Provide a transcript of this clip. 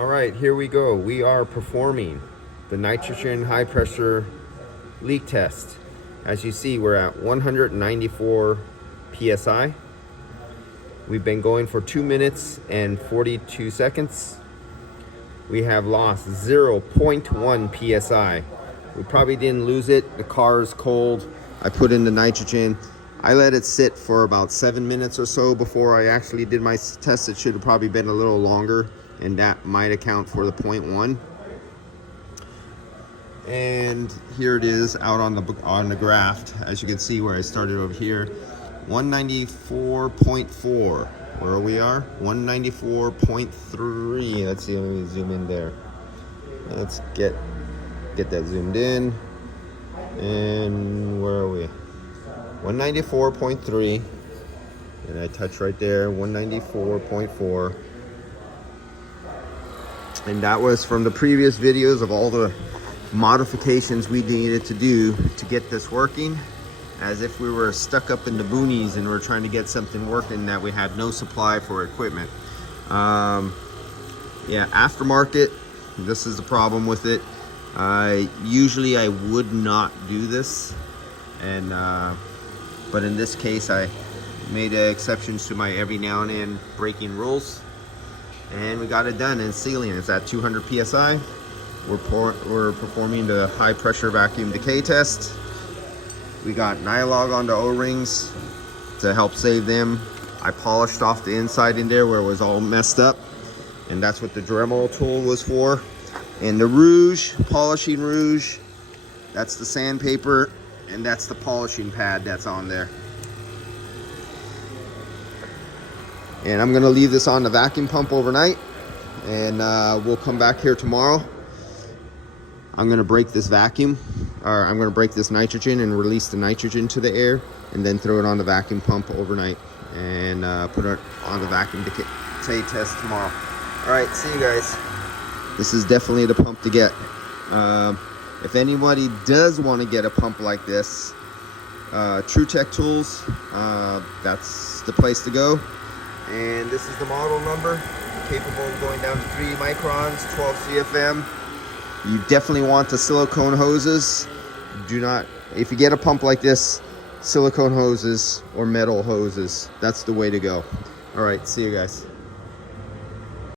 All right, here we go. We are performing the nitrogen high pressure leak test. As you see, we're at 194 psi. We've been going for 2 minutes and 42 seconds. We have lost 0.1 psi. We probably didn't lose it. The car is cold. I put in the nitrogen. I let it sit for about 7 minutes or so before I actually did my test. It should have probably been a little longer, and that might account for the 0.1. And here it is out on the graph. As you can see, where I started over here, 194.4. Where we are, 194.3. Let's see, let me zoom in there. Let's get that zoomed in. And where are we? 194.3. And I touch right there, 194.4. And that was from the previous videos of all the modifications we needed to do to get this working, as if we were stuck up in the boonies and we're trying to get something working that we had no supply for equipment. Yeah, aftermarket, this is the problem with it. Usually I would not do this, and but in this case I made exceptions to my every now and then breaking rules, and we got it done. And sealing, it's at 200 psi. We're performing the high pressure vacuum decay test. We got Nylog on the O-rings to help save them. I polished off the inside in there where it was all messed up, and that's what the Dremel tool was for. And the rouge, polishing rouge, that's the sandpaper, and that's the polishing pad that's on there. And I'm gonna leave this on the vacuum pump overnight, and we'll come back here tomorrow. I'm gonna break this vacuum, or I'm gonna break this nitrogen and release the nitrogen to the air, and then throw it on the vacuum pump overnight, and put it on the vacuum decay test tomorrow. All right, see you guys. This is definitely the pump to get. If anybody does want to get a pump like this, True Tech Tools, that's the place to go. And this is the model number, capable of going down to 3 microns, 12 CFM. You definitely want the silicone hoses. Do not, if you get a pump like this, silicone hoses or metal hoses, that's the way to go. All right, see you guys.